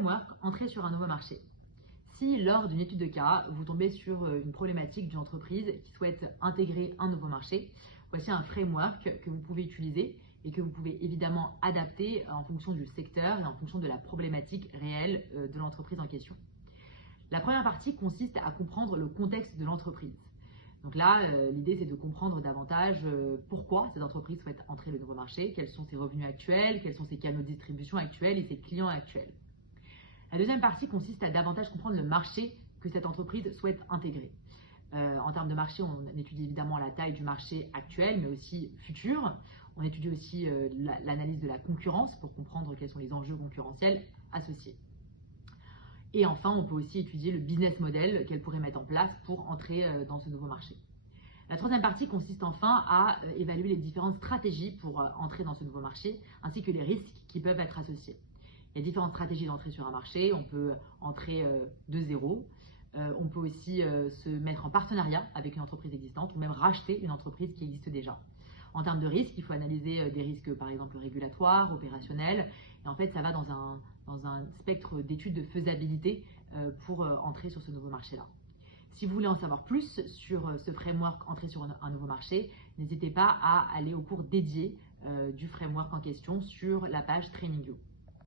framework entrer sur un nouveau marché. Si lors d'une étude de cas, vous tombez sur une problématique d'une entreprise qui souhaite intégrer un nouveau marché, voici un framework que vous pouvez utiliser et que vous pouvez évidemment adapter en fonction du secteur et en fonction de la problématique réelle de l'entreprise en question. La première partie consiste à comprendre le contexte de l'entreprise. Donc là, l'idée c'est de comprendre davantage pourquoi cette entreprise souhaite entrer le nouveau marché, quels sont ses revenus actuels, quels sont ses canaux de distribution actuels et ses clients actuels. La deuxième partie consiste à davantage comprendre le marché que cette entreprise souhaite intégrer. En termes de marché, on étudie évidemment la taille du marché actuel, mais aussi futur. On étudie aussi l'analyse de la concurrence pour comprendre quels sont les enjeux concurrentiels associés. Et enfin, on peut aussi étudier le business model qu'elle pourrait mettre en place pour entrer dans ce nouveau marché. La troisième partie consiste enfin à évaluer les différentes stratégies pour entrer dans ce nouveau marché, ainsi que les risques qui peuvent être associés. Il y a différentes stratégies d'entrée sur un marché. On peut entrer de zéro. On peut aussi se mettre en partenariat avec une entreprise existante ou même racheter une entreprise qui existe déjà. En termes de risques, il faut analyser des risques par exemple régulatoires, opérationnels. Et en fait, ça va dans un spectre d'études de faisabilité pour entrer sur ce nouveau marché-là. Si vous voulez en savoir plus sur ce framework entrer sur un nouveau marché, n'hésitez pas à aller au cours dédié du framework en question sur la page Training You.